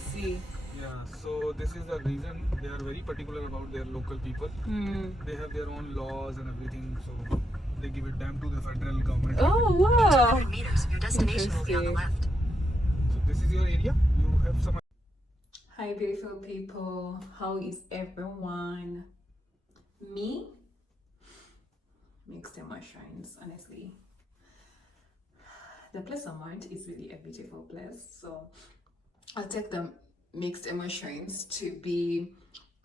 see. Yeah, so this is the reason they are very particular about their local people. They have their own laws and everything, so they give it damn to the federal government. Oh, wow. 200 meters, your destination will be on the Interesting. left. So this is your area. You have some. Hi, beautiful people. How is everyone? Me? Mixed emotions, honestly. The place I'm at is really a beautiful place. So I'll take the mixed emotions to be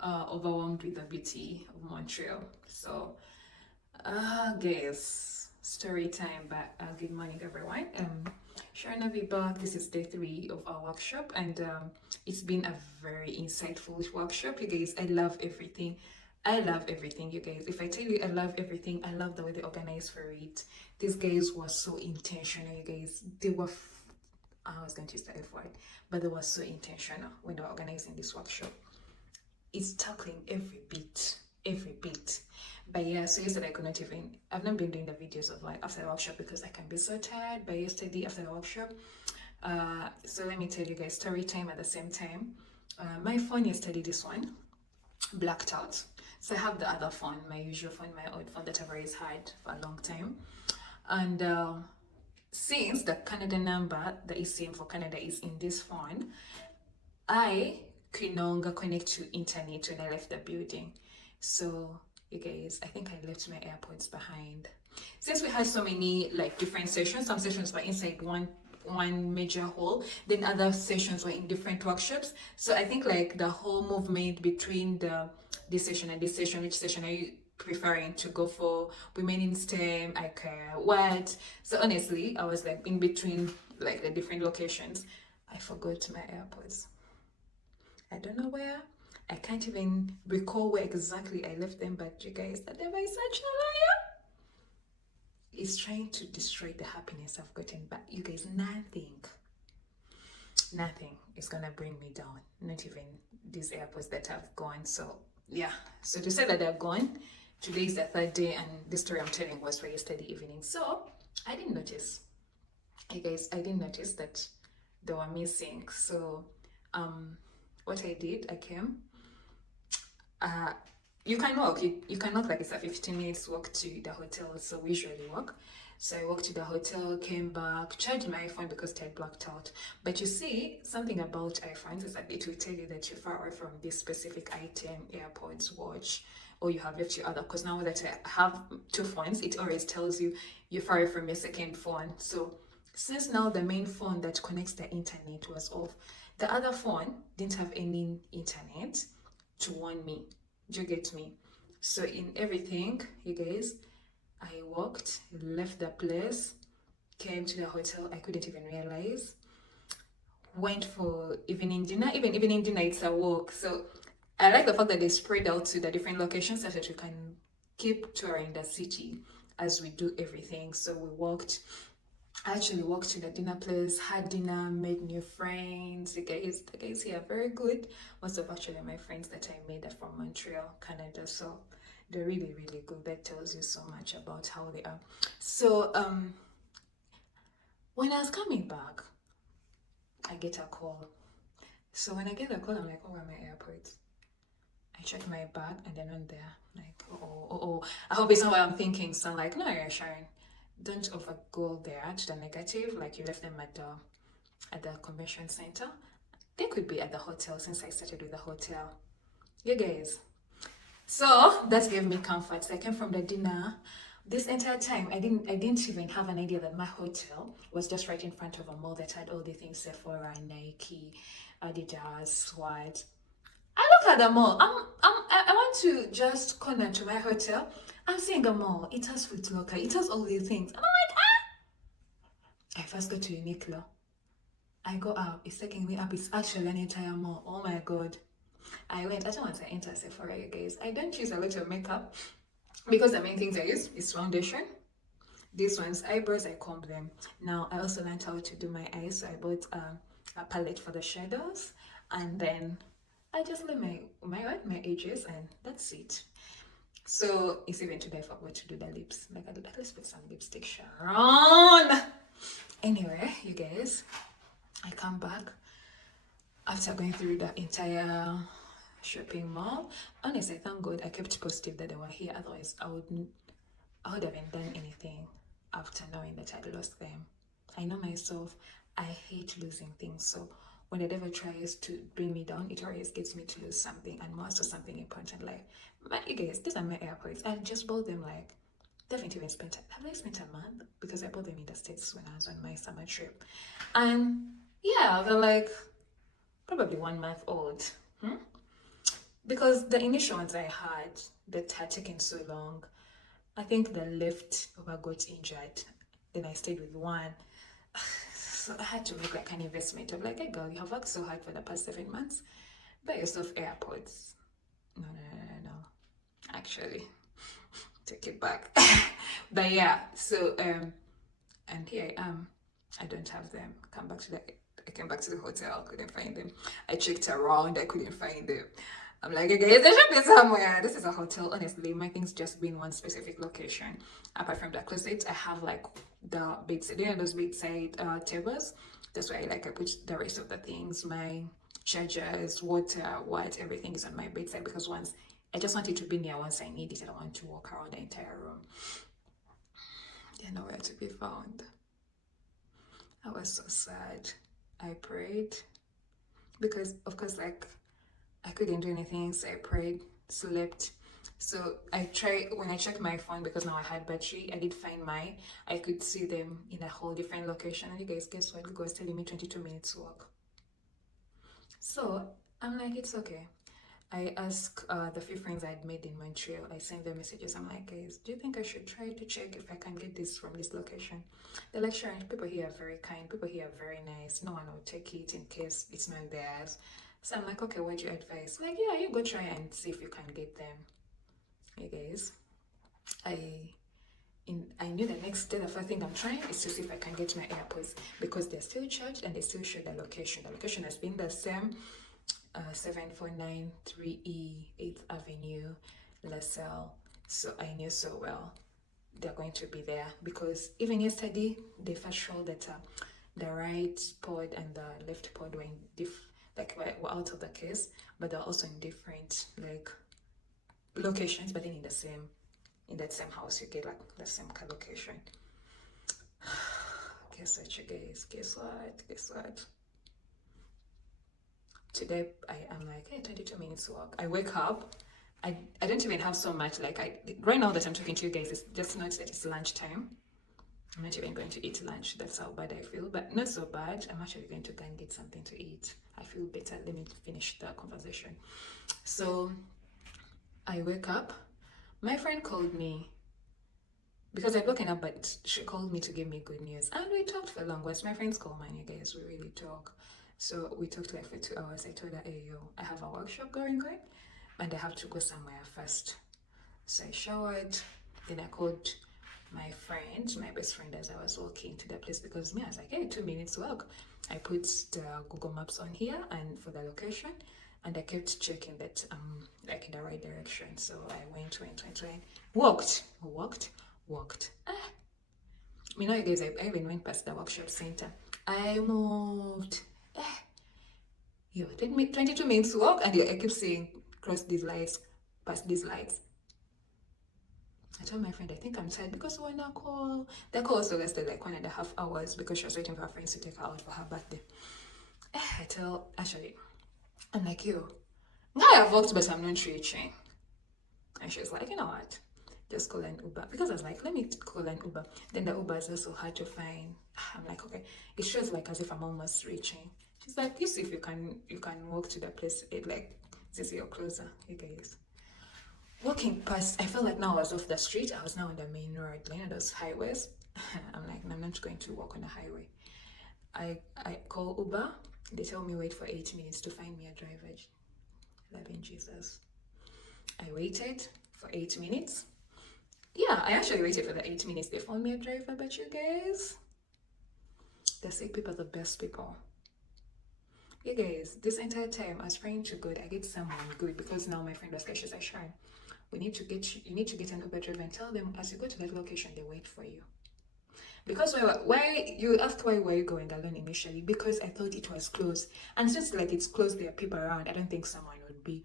overwhelmed with the beauty of Montreal. So, guys, story time. But good morning, everyone. Sharon will be back. This is day 3 of our workshop, and it's been a very insightful workshop. You guys, I love everything. I love everything, you guys. If I tell you I love everything, I love the way they organized for it. These guys were so intentional, you guys. They were I was going to use the F word, but they were so intentional when they were organizing this workshop. It's tackling every bit, every bit. But yeah, so yesterday I could not even, I've not been doing the videos of like after the workshop because I can be so tired. But yesterday after the workshop, so let me tell you guys story time at the same time. My phone yesterday, this one, blacked out. So I have the other phone, my usual phone, my old phone that I've always had for a long time. And since the Canada number that is same for Canada is in this phone, I could no longer connect to internet when I left the building. So you guys, I think I left my AirPods behind. Since we had so many like different sessions, some sessions were inside one major hall, then other sessions were in different workshops. So I think like the whole movement between this session and this session, which session are you preferring to go for, women in STEM, I care what. So honestly, I was like in between like the different locations. I forgot my AirPods. I don't know where. I can't even recall where exactly I left them, but you guys, the devil is such a liar. It's trying to destroy the happiness I've gotten, but you guys, nothing is gonna bring me down. Not even these AirPods that have gone. So yeah, so to say that they're gone, today is the 3rd day, and this story I'm telling was for yesterday evening. So I didn't notice, you guys, I didn't notice that they were missing. So what I did, I came, you can walk, you can walk, like it's a 15 minutes walk to the hotel, so we usually walk. So I walked to the hotel, came back, charged my iPhone because it had blacked out. But you see, something about iPhones is that it will tell you that you're far away from this specific item, AirPods, watch, or you have left your other. Because now that I have 2 phones, it always tells you you're far away from your second phone. So since now the main phone that connects the internet was off, the other phone didn't have any internet to warn me. Do you get me? So in everything, you guys, I walked, left the place, came to the hotel. I couldn't even realize. Went for evening dinner. Even evening dinner, it's a walk. So I like the fact that they spread out to the different locations so that we can keep touring the city as we do everything. So we walked. I actually walked to the dinner place, had dinner, made new friends. The guys here are very good. Most of actually my friends that I made are from Montreal, Canada. So they're really, really good. That tells you so much about how they are. So when I was coming back, I get a call. So when I get a call, I'm like, oh, where are my AirPods? I check my bag and they're not there. Like, oh. I hope it's not what I'm thinking. So I'm like, no, you're Sharon. Don't overgo there to the negative. Like you left them at the convention center. They could be at the hotel since I started with the hotel. You guys. So that gave me comfort. So I came from the dinner. This entire time, I didn't even have an idea that my hotel was just right in front of a mall that had all the things: Sephora, Nike, Adidas, SWAT. I look at the mall. I want to just corner to my hotel. I'm seeing a mall. It has Foot Locker. It has all these things. And I'm like, ah. I first go to Uniqlo. I go up. It's taking me up. It's actually an entire mall. Oh my god. I went. I don't want to enter Sephora, you guys. I don't use a lot of makeup because the main things I use is foundation. These ones, eyebrows, I comb them. Now I also learned how to do my eyes, so I bought a palette for the shadows, and then I just lay my edges, and that's it. So it's even today I forgot to do the lips. Like at least put some lipstick, Sharon. Anyway, you guys, I come back. after going through the entire shopping mall, honestly, thank God I kept positive that they were here. Otherwise, I would haven't done anything after knowing that I'd lost them. I know myself, I hate losing things. So when the devil tries to bring me down, it always gets me to lose something, and more so something important. Like, but you guys, these are my AirPods. I just bought them like, definitely even spent, have I spent a month? Because I bought them in the States when I was on my summer trip. And yeah, they're like probably 1 month old. Because the initial ones I had that had taken so long, I think the left Uber got injured. Then I stayed with one. So I had to make like an investment of like, hey girl, you have worked so hard for the past 7 months. Buy yourself AirPods. No. Actually, take it back. But yeah, so and here I am. I don't have them. I came back to the hotel, couldn't find them. I checked around, I couldn't find them. I'm like, okay, they should be somewhere. This is a hotel. Honestly, my things just be in one specific location. Apart from the closet, I have like the bedside, you know, those bedside tables. That's why I put the rest of the things, my chargers, water, everything is on my bedside, because once I just want it to be near once I need it. I don't want to walk around the entire room. They're nowhere to be found. I was so sad. I prayed because, of course, like I couldn't do anything, so I prayed, slept. So I tried, when I checked my phone, because now I had battery, I did find mine. I could see them in a whole different location. And you guys, guess what? Google was telling me 22 minutes walk. So I'm like, it's okay. I asked the few friends I had made in Montreal, I sent them messages. I'm like, guys, do you think I should try to check if I can get this from this location? They're like, sure. People here are very kind. People here are very nice. No one will take it in case it's not theirs. So I'm like, okay, what's your advice? Like, yeah, you go try and see if you can get them. Hey guys, I knew the next day the first thing I'm trying is to see if I can get my AirPods, because they're still charged and they still show the location. The location has been the same. 7493E 8th Avenue, LaSalle. So I knew so well they're going to be there, because even yesterday they first showed that the right pod and the left pod were in were out of the case, but they're also in different like locations, but then in that same house you get like the same location. Guess what, you guys? Guess what? Today I'm like, hey, 22 minutes walk. I wake up. I don't even have so much. Right now that I'm talking to you guys, it's just not that it's lunchtime. I'm not even going to eat lunch. That's how bad I feel, but not so bad. I'm actually going to go and get something to eat. I feel better. Let me finish the conversation. So I wake up. My friend called me because I'd woken up, but she called me to give me good news. And we talked for long. Once my friends call me, you guys, we really talk. So we talked like for 2 hours. I told her, hey, yo, I have a workshop going, and I have to go somewhere first. So I showered, then I called my best friend, as I was walking to the place, because I was like, hey, 2 minutes walk. I put the Google Maps on here and for the location, and I kept checking that I'm like in the right direction. So I went, walked. You know, you guys, I even went past the workshop center. I moved. Yo, 22 minutes walk, and I keep saying, cross these lights, past these lights. I told my friend, I think I'm tired, because when I call, the call also lasted like 1.5 hours, because she was waiting for her friends to take her out for her birthday. I'm like, yo, now I've walked, but I'm not reaching. And she was like, you know what? Just call an Uber. Because I was like, let me call an Uber. Then the Uber is also hard to find. I'm like, okay. It shows like as if I'm almost reaching. She's like, you see if you can walk to the place. It like says you're closer. You guys. Walking past, I felt like now I was off the street. I was now on the main road, like those highways. I'm like, I'm not going to walk on the highway. I call Uber. They tell me wait for 8 minutes to find me a driver. Loving Jesus. I waited for 8 minutes. Yeah, I actually waited for the 8 minutes. They found me a driver, but you guys, the sick people are the best people. You guys, this entire time I was praying to God, I get someone good, because now my friend was like, she's like, Sharon, you need to get an Uber driver and tell them as you go to that location, they wait for you. Because why you asked why were you going alone initially? Because I thought it was closed, and since like it's closed, there are people around. I don't think someone would be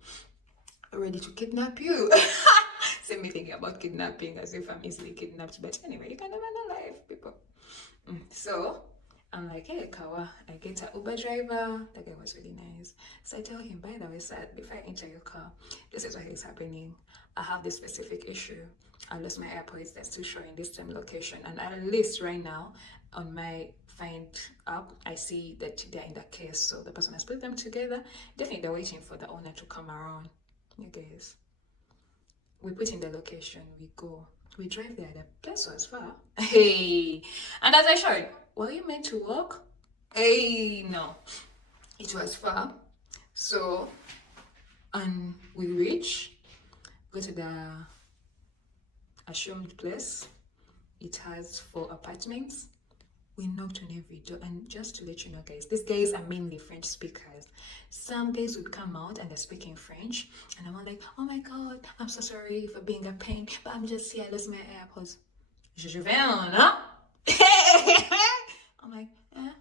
ready to kidnap you. Same me thinking about kidnapping as if I'm easily kidnapped. But anyway, you can never know life, people. So I'm like, hey, Kawa, I get an Uber driver. That guy was really nice. So I tell him, by the way, sir, before I enter your car, this is what is happening. I have this specific issue. I lost my AirPods. They're still showing this same location. And at least right now, on my Find app, I see that they're in the case. So the person has put them together. Definitely, they're waiting for the owner to come around. You guys, we put in the location, we go. We drive there, the place was far. Hey, and as I showed, were you meant to walk? Hey, no, it was far. So, and we reach, go to the assumed place. It has 4 apartments. We knocked on every door, and just to let you know, guys, these guys are mainly French speakers. Some guys would come out and they're speaking French, and I'm all like, oh my god, I'm so sorry for being a pain, but I'm just here, I lost my AirPods. Je viens, huh? I'm like, eh.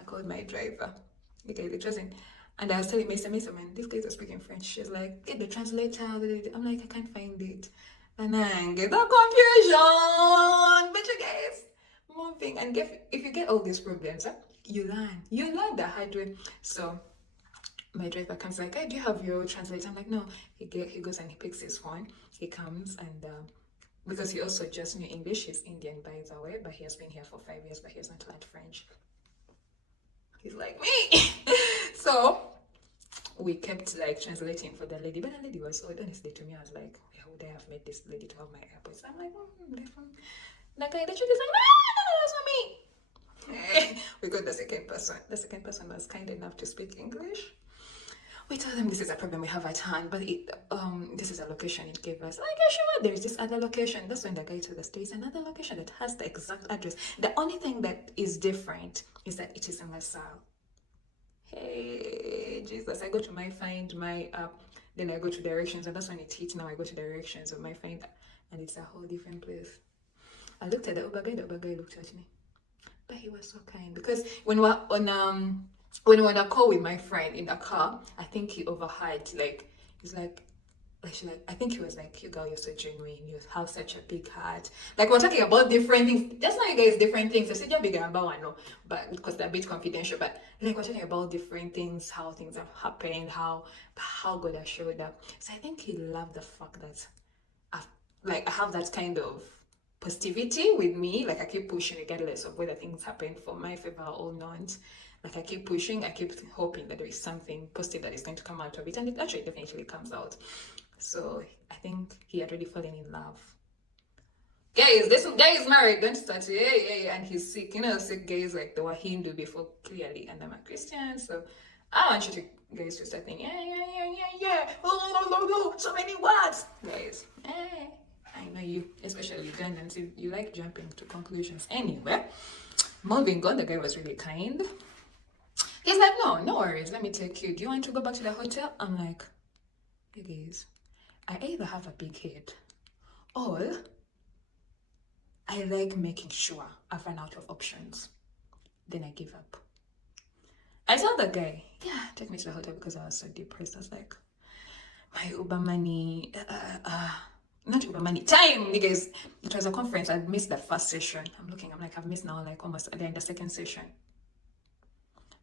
I called my driver. Okay, it wasn't. And I was telling Mr. Man, these guys are speaking French. She's like, get the translator. I'm like, I can't find it. And then get the confusion. But you guys, moving and if you get all these problems, you learn the hard way. So my driver comes like, hey, do you have your translator? I'm like, no. He goes and he picks his phone. He comes and because he also just knew English. He's Indian, by the way, but he has been here for 5 years, but he hasn't learned French. He's like me. So we kept like translating for the lady, but the lady was odd. Honestly, to me, I was like, how would I have made this lady to have my AirPods? I'm like, the guy, the chick is like, no, that's not me. We got the second person. The second person was kind enough to speak English. We told them this is a problem we have at hand, but this is a location it gave us. Like, yeah, sure, there is this other location. That's when the guy told us there is another location that has the exact address. The only thing that is different is that it is in LaSalle. Hey, Jesus, I go to my Find My app, then I go to directions, and that's when it hits. Now I go to directions of my Find, and it's a whole different place. I looked at the Uber guy looked at me, but he was so kind, because when we were on on a call with my friend in the car, I think he overheard, like, he's like, I think he was like, you girl, you're so genuine, you have such a big heart. Like, we're talking about different things. That's not you guys different things. I said you're bigger about one, no, but because they're a bit confidential. But like, we're talking about different things, how things have happened, how God has showed up. So I think he loved the fact that I have that kind of positivity with me. Like, I keep pushing regardless of whether things happen for my favor or not. Like, I keep pushing, I keep hoping that there is something positive that is going to come out of it, and it actually definitely comes out. So I think he had already fallen in love. Guys, this guy is married, don't start, and he's sick. You know, sick guys like they were Hindu before, clearly, and I'm a Christian, so I want you to guys to start thinking, yeah. Oh, so many words. Guys, I know you, especially Ugandans, you like jumping to conclusions. Anyway, moving on, the guy was really kind. He's like, no worries, let me take you. Do you want to go back to the hotel? I'm like, hey guys, I either have a big head or I like making sure I've run out of options. Then I give up. I told the guy, yeah, take me to the hotel, because I was so depressed. I was like, my Uber money, not Uber money, time, niggas. It was a conference. I missed the first session. I'm like, I've missed now, like almost there in the second session.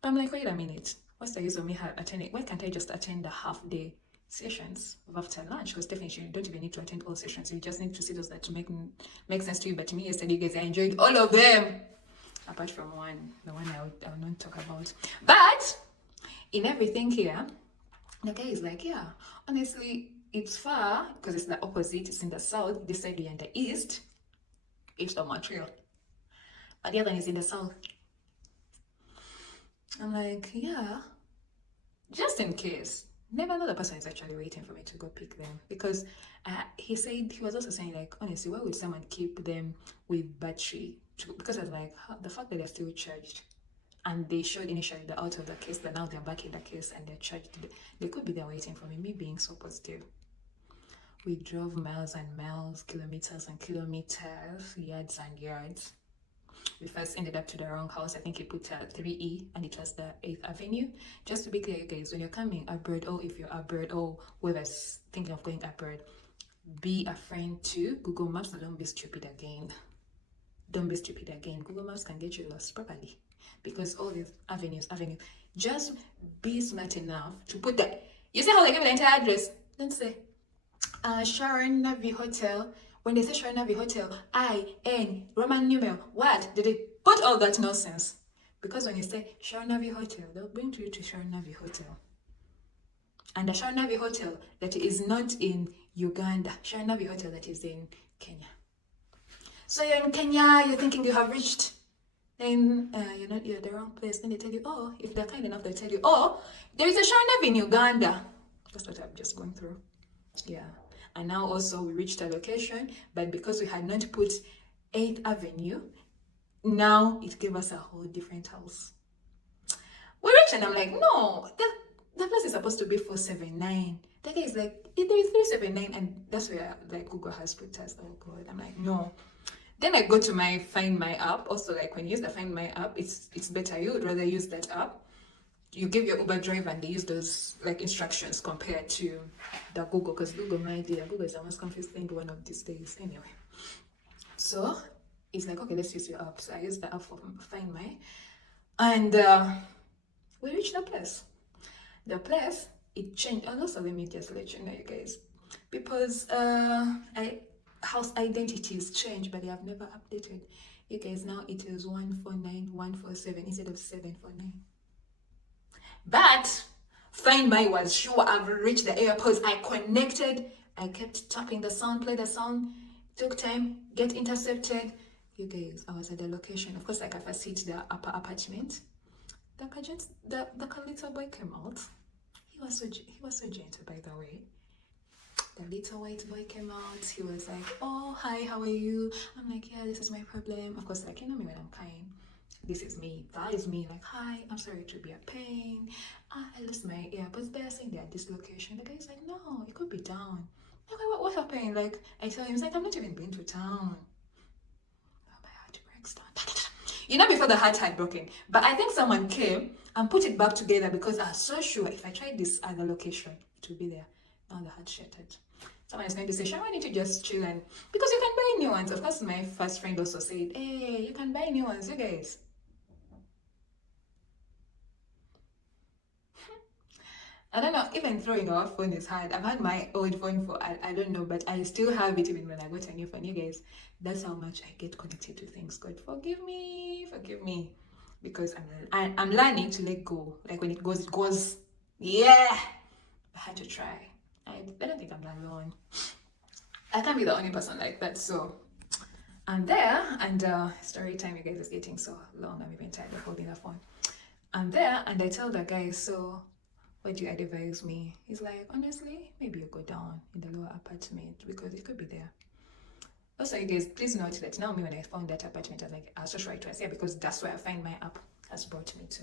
But I'm like, wait a minute. What's the use of me attending? Why can't I just attend the half-day sessions of after lunch? Because definitely you don't even need to attend all sessions. You just need to see those that make sense to you. But to me, yesterday, guys, I enjoyed all of them, apart from the one I will not talk about. But in everything here, the guy is like, yeah, honestly, it's far because it's the opposite. It's in the south. This side we're in the east of Montreal, but the other one is in the south. I'm like, yeah, just in case. Never know the person is actually waiting for me to go pick them, because he was also saying, like, honestly, why would someone keep them with battery? Because I was like, the fact that they're still charged, and they showed initially they're out of the case, but now they're back in the case and they're charged. They could be there waiting for me being so positive. We drove miles and miles, kilometers and kilometers, yards and yards. we first ended up to the wrong house. I think he put 3E and it was the 8th Avenue. Just to be clear, you guys, when you're coming abroad, or if you're abroad, or whoever's thinking of going abroad, be a friend to Google Maps. Don't be stupid again. Don't be stupid again. Google Maps can get you lost properly because all these avenues. Just be smart enough to put that. You see how they give the entire address? Don't say Sharon Navi Hotel. When they say Sharon Navi Hotel, I-N, Roman numeral, what? Did they put all that nonsense? Because when you say Sharon Navi Hotel, they'll bring you to Sharon Navi Hotel. And the Sharon Navi Hotel that is not in Uganda, Sharon Navi Hotel that is in Kenya. So you're in Kenya, you're thinking you have reached, then you're at the wrong place. Then they tell you, oh, if they're kind enough, they tell you, oh, there is a Sharon Navi in Uganda. That's what I'm just going through. Yeah. And now also we reached a location, but because we had not put 8th Avenue, now it gave us a whole different house. We reached and I'm like, no, the place is supposed to be 479. The guy is like, there is 379, and that's where like Google has put us. Oh God, I'm like, no. Then I go to my Find My app. Also, like when you use the Find My app, it's better. You would rather use that app. You give your Uber driver and they use those like instructions compared to the Google, because Google, my dear, Google is the most confused thing one of these days. Anyway, so it's like, okay, let's use your app. So I use the app for Find My, and we reached the place. The place, it changed. And also, let me just let you know, you guys, because house identities change, but they have never updated. You guys, now it is 149147 instead of 749. But Find My was sure I've reached the AirPods. I connected. I kept tapping the sound, play the sound. Took time, get intercepted. You guys, I was at the location. Of course, like I first hit the upper apartment. The little boy came out. He was so gentle, by the way. The little white boy came out. He was like, oh, hi, how are you? I'm like, yeah, this is my problem. Of course, like, you know me when I'm kind. This is me. That is me. Like, hi, I'm sorry to be a pain. I lost my AirPods. They're saying they're at this location. The guy's like, no, it could be down. Okay, what happened? Like, I tell him, he's like, I'm not even been to town. Oh, my heart breaks down. You know, before the heart had broken. But I think someone came and put it back together because I was so sure if I tried this other location, it would be there. Now the heart shattered. Someone is going to say, Sharon, why don't you just chill? And because you can buy new ones. Of course, my first friend also said, hey, you can buy new ones, you guys. I don't know, even throwing our phone is hard. I've had my old phone for, I don't know, but I still have it even when I got a new phone. You guys, that's how much I get connected to things. God, forgive me. Because I'm learning to let go. Like when it goes. Yeah. I had to try. I don't think I'm alone. I can't be the only person like that. So I'm there, and story time, you guys, is getting so long. I'm even tired of holding the phone. I'm there, and I tell the guy, so what do you advise me? He's like, honestly, maybe you go down in the lower apartment because it could be there. Also, you guys, please note that now me when I found that apartment, I was like, I was so sure it was here because that's where I Find My app has brought me to.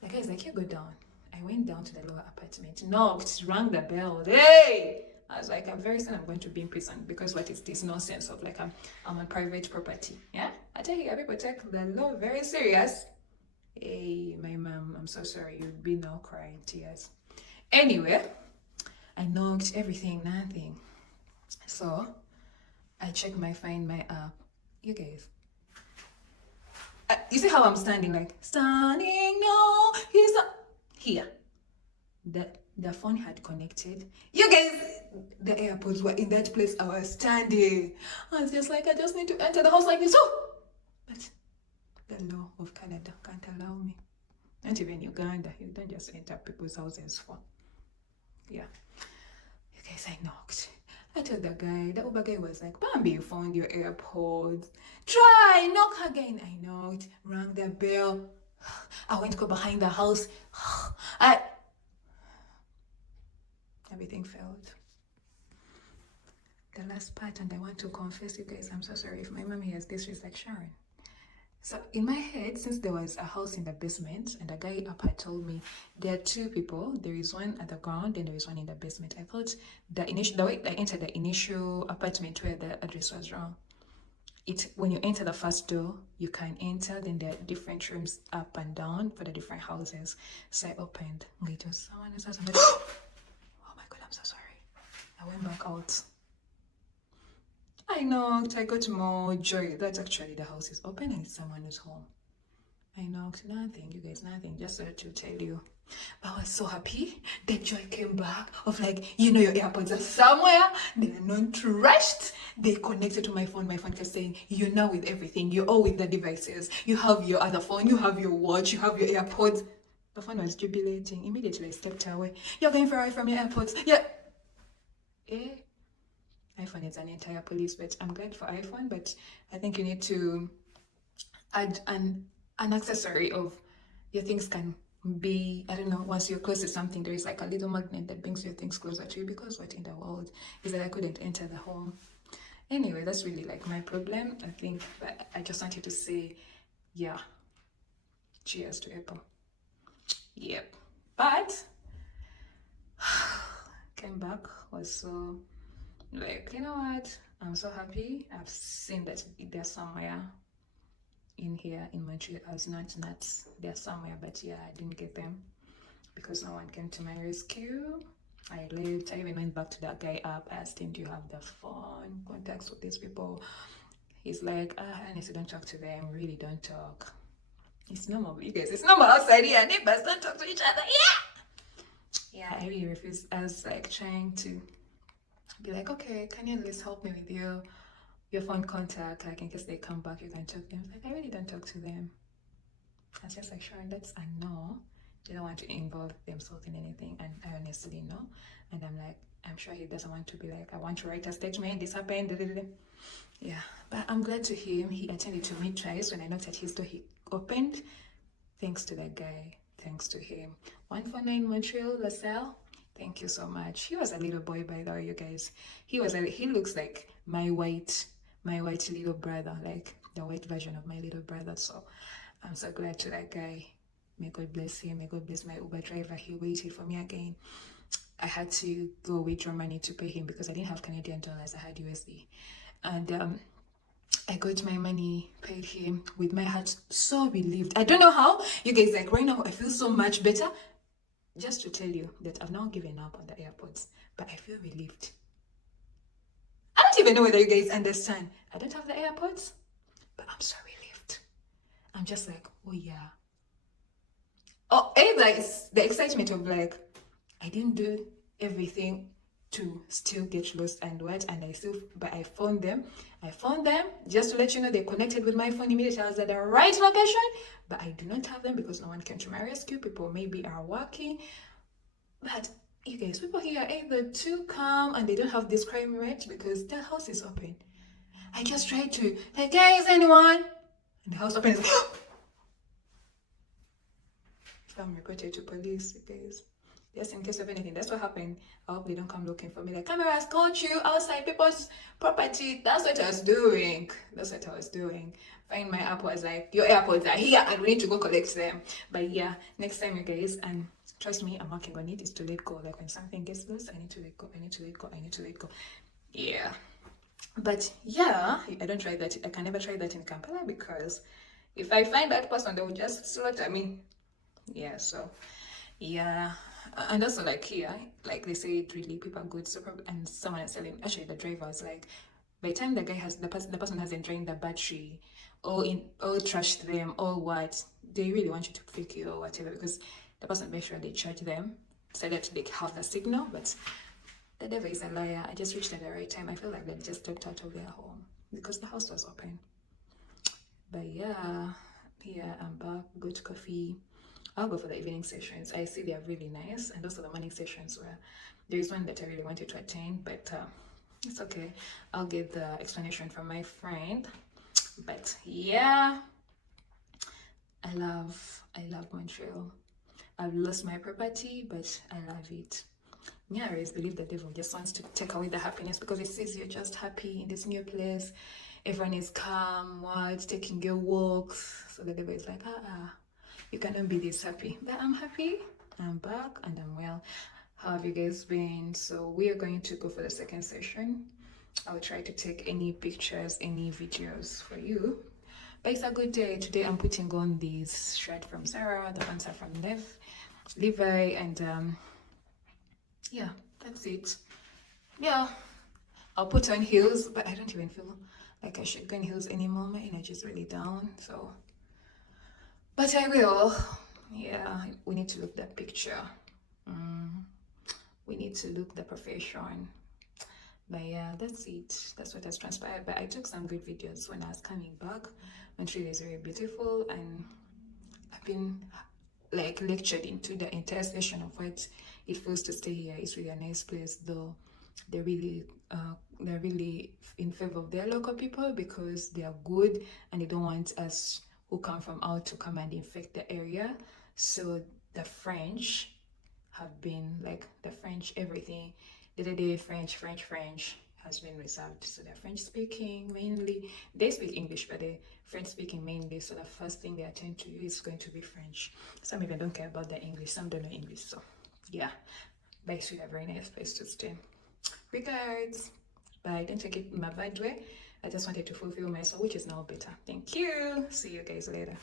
The guy's like, you go down. I went down to the lower apartment, knocked, rang the bell. Hey! I was like, I'm very soon I'm going to be in prison because what is this nonsense of like I'm on private property? Yeah? I tell you, people take the law very serious. Hey, my mom, I'm so sorry. You'd be now crying tears. Anyway, I knocked everything, nothing. So I checked my Find My app. You guys, you see how I'm standing? Like standing, no, he's not here. The phone had connected. You guys, the AirPods were in that place. I was standing. I was just like, I just need to enter the house like this. Oh, but the law of Canada can't allow me. Not even Uganda. You don't just enter people's houses for. Yeah. You guys, I knocked. I told the guy, the Uber guy was like, Bambi, you found your AirPods. Try, knock again. I knocked, rang the bell. I went to go behind the house. Everything failed. The last part, and I want to confess, you guys, I'm so sorry if my mom hears this, she's like, Sharon. So in my head, since there was a house in the basement and the guy up had told me there are two people, there is one at the ground and there is one in the basement. I thought the way I entered the initial apartment where the address was wrong. when you enter the first door, you can enter, then there are different rooms up and down for the different houses. So I opened. It was someone else. Oh my god, I'm so sorry. I went back out. I knocked, I got more joy. That's actually the house is open and someone is home. I knocked, nothing, you guys, nothing, just so to tell you. But I was so happy. The joy came back of like, your AirPods are somewhere, they are not trashed. They connected to my phone. My phone kept saying, you're now with everything, you're all with the devices. You have your other phone, you have your watch, you have your AirPods. The phone was jubilating. Immediately I stepped away. You're going far away from your AirPods. Yeah. iPhone is an entire police, but I'm glad for iPhone, but I think you need to add an accessory of your things can be, I don't know, once you're close to something, there is like a little magnet that brings your things closer to you, because what in the world is that I couldn't enter the home. Anyway, that's really like my problem, I think, but I just wanted to say, yeah, cheers to Apple. Yep. But came back, was so like, you know what, I'm so happy. I've seen that they're somewhere in here in Montreal. I was not they're somewhere, but yeah, I didn't get them because no one came to my rescue. I left. I even went back to that guy up. I asked him, do you have the phone contacts with these people? He's like, honestly, don't talk to them. Really, don't talk. It's normal, you guys. It's normal outside here. Neighbors don't talk to each other. Yeah, I really refused. I was like trying to be like, okay, can you at least help me with your phone contact, like in case they come back, you can talk to them. Like, I really don't talk to them. I was just like, sure, that's a no. They don't want to involve themselves in anything, and I honestly know. And I'm like, I'm sure he doesn't want to be like, I want to write a statement, this happened, da, da, da. Yeah, but I'm glad to hear him. He attended to me twice. When I knocked at his door, he opened. Thanks to that guy. Thanks to him. 149 Montreal, LaSalle. Thank you so much. He was a little boy, by the way, you guys. He looks like my white little brother, like the white version of my little brother. So I'm so glad to that guy. May God bless him. May God bless my Uber driver. He waited for me again. I had to go withdraw money to pay him because I didn't have Canadian dollars. I had USD. And I got my money, paid him with my heart so relieved. I don't know how. You guys, like right now, I feel so much better. Just to tell you that I've now given up on the AirPods, but I feel relieved. I don't even know whether you guys understand. I don't have the AirPods, but I'm so relieved. I'm just like, oh yeah. Oh, either it's the excitement of like, I didn't do everything to still get lost and what, and but I found them. Just to let you know, they connected with my phone immediately. I was at the right location, but I do not have them because no one came to my rescue. People maybe are working, but you guys, people here are either too calm and they don't have this crime rate because the house is open. I just tried to, like, guys, anyone? And the house opens. I'm reported to police, you guys. Just in case of anything. That's what happened. I hope they don't come looking for me. Like, cameras caught you outside people's property. That's what I was doing. Find my AirPods, like, your AirPods are here and we need to go collect them. But yeah, next time, you guys, and trust me, I'm working on it, is to let go. Like, when something gets loose, I need to let go. Yeah. But yeah, I don't try that. I can never try that in Kampala because if I find that person, they will just slaughter me. Yeah, so yeah. And also, like, here, like they say, it really people are good. So and someone is telling, actually the driver was like, by the time the guy has the person hasn't drained the battery or trashed them or what, they really want you to fake it or whatever, because the person made sure they charge them so that they have the signal. But the devil is a liar. I just reached at the right time. I feel like they just stepped out of their home because the house was open. But yeah, here I'm back. Got coffee. I'll go for the evening sessions. I see they are really nice, and also the morning sessions where there is one that I really wanted to attend, but it's okay. I'll get the explanation from my friend. But yeah, I love Montreal. I've lost my property, but I love it. Yeah, I always believe the devil just wants to take away the happiness because it sees you're just happy in this new place. Everyone is calm, taking your walks. So the devil is like, you cannot be this happy. But I'm happy. I'm back and I'm well. How have you guys been? So we are going to go for the second session. I'll try to take any pictures, any videos for you. But it's a good day. Today I'm putting on these shirt from Sarah, the pants are from Levi, and yeah, that's it. Yeah, I'll put on heels, but I don't even feel like I should go in heels anymore. My energy is really down, so. But I will. Yeah, we need to look that picture. We need to look the profession. But yeah, that's it. That's what has transpired. But I took some good videos when I was coming back. Montreal is very beautiful, and I've been like lectured into the entire session of what it feels to stay here. It's really a nice place, though. They're really in favor of their local people because they are good and they don't want us who come from out to come and infect the area. So the French have been like the French everything. The French has been reserved. So they're French speaking mainly. They speak English, but they're French speaking mainly. So the first thing they attend to is going to be French. Some even don't care about the English. Some don't know English. So yeah, but it's really a very nice place to stay. Regards. Bye. Don't take it in my bad way. I just wanted to fulfill my soul, which is now better. Thank you. See you guys later.